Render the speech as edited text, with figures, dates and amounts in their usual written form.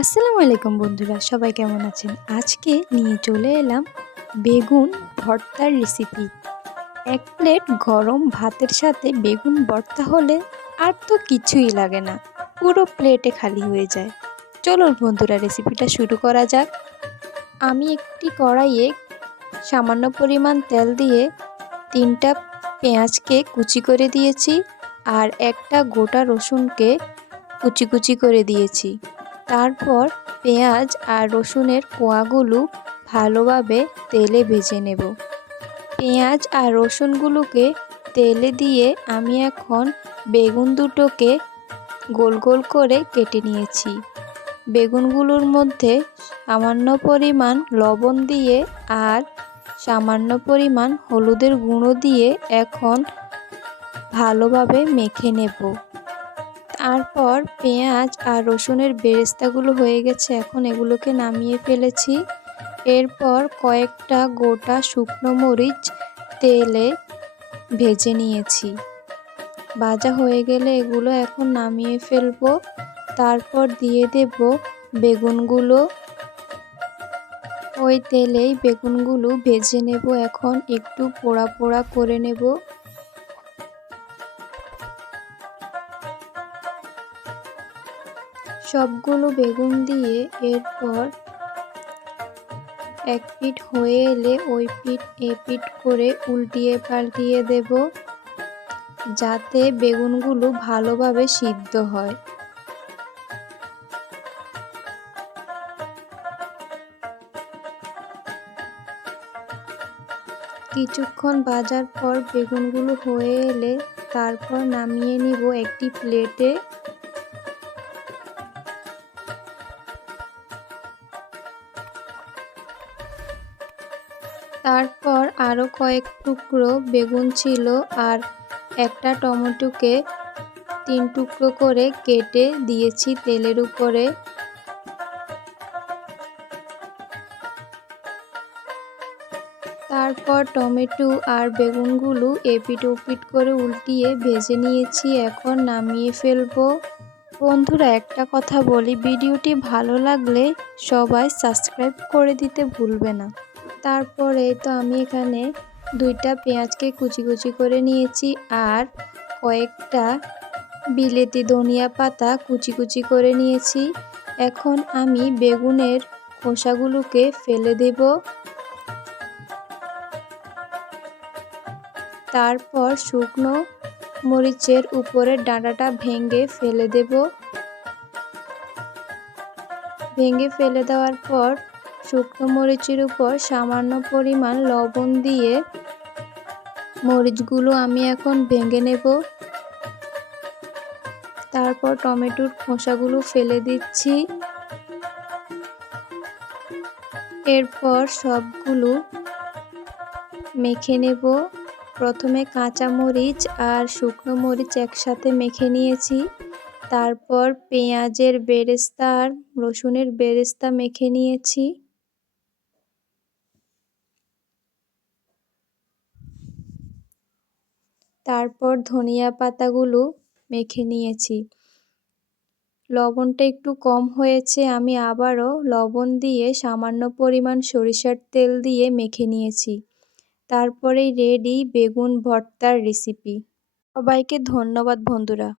আসসালামু আলাইকুম বন্ধুরা, সবাই কেমন আছেন? আজকে নিয়ে চলে এলাম বেগুন ভর্তার রেসিপি। এক প্লেট গরম ভাতের সাথে বেগুন ভর্তা হলে আর তো কিছুই লাগে না, পুরো প্লেটে খালি হয়ে যায়। চলুন বন্ধুরা, রেসিপিটা শুরু করা যাক। আমি একটি কড়াইয়ে সামান্য পরিমাণ তেল দিয়ে 3টা পেঁয়াজকে কুচি করে দিয়েছি আর একটা গোটা রসুনকে কুচি কুচি করে দিয়েছি। তারপর পেঁয়াজ আর রসুনের কোয়াগুলো ভালোভাবে তেলে ভেজে নেব। পেঁয়াজ আর রসুনগুলোকে তেলে দিয়ে আমি এখন বেগুন দুটোকে গোল গোল করে কেটে নিয়েছি। বেগুনগুলোর মধ্যে সামান্য পরিমাণ লবণ দিয়ে আর সামান্য পরিমাণ হলুদের গুঁড়ো দিয়ে এখন ভালোভাবে মেখে নেব। তারপর পেঁয়াজ আর রসুনের বেরেস্তাগুলো হয়ে গেছে, এখন এগুলোকে নামিয়ে ফেলেছি। এরপর কয়েকটা গোটা শুকনো মরিচ তেলে ভেজে নিয়েছি। ভাজা হয়ে গেলে এগুলো এখন নামিয়ে ফেলবো। তারপর দিয়ে দেব বেগুনগুলো। ওই তেলেই বেগুনগুলো ভেজে নেব, এখন একটু পোড়া পোড়া করে নেব। সবগুলো বেগুন দিয়ে এরপর এক পিঠ হয়ে এলে ওই পিঠ এপিঠ করে উল্টিয়ে পাল্টিয়ে দেব, যাতে বেগুনগুলো ভালোভাবে সিদ্ধ হয়। কিছুক্ষণ ভাজার পর বেগুনগুলো হয়ে এলে তারপর নামিয়ে নিব একটি প্লেটে। তারপর আরও কয়েক টুকরো বেগুন ছিল আর একটা টমেটোকে 3 টুকরো করে কেটে দিয়েছি তেলের উপরে। তারপর টমেটো আর বেগুনগুলো এপিট ওপিট করে উল্টিয়ে ভেজে নিয়েছি, এখন নামিয়ে ফেলবো। বন্ধুরা, একটা কথা বলি, ভিডিওটি ভালো লাগলে সবাই সাবস্ক্রাইব করে দিতে ভুলবে না। তারপরে তো আমি এখানে 2টা পেঁয়াজকে কুচি কুচি করে নিয়েছি আর কয়েকটা বিলেতি ধনিয়া পাতা কুচি কুচি করে নিয়েছি। এখন আমি বেগুনের খোসাগুলোকে ফেলে দেব। তারপর শুকনো মরিচের উপরের ডাঁটাটা ভেঙে ফেলে দেব। ভেঙে ফেলে দেওয়ার পর শুকনো মরিচের উপর সামান্য পরিমাণ লবণ দিয়ে মরিচগুলো আমি এখন ভেঙে নেব। তারপর টমেটোর খোসাগুলো ফেলে দিচ্ছি। এরপর সবগুলো মেখে নেব। প্রথমে কাঁচা মরিচ আর শুকনো মরিচ একসাথে মেখে নিয়েছি। তারপর পেঁয়াজের বেরেস্তা আর রসুনের বেরেস্তা মেখে নিয়েছি। তারপর ধনিয়া পাতাগুলো মেখে নিয়েছি। লবণটা একটু কম হয়েছে, আমি আবারও লবণ দিয়ে সামান্য পরিমাণ সরিষার তেল দিয়ে মেখে নিয়েছি। তারপরেই রেডি বেগুন ভর্তার রেসিপি। সবাইকে ধন্যবাদ বন্ধুরা।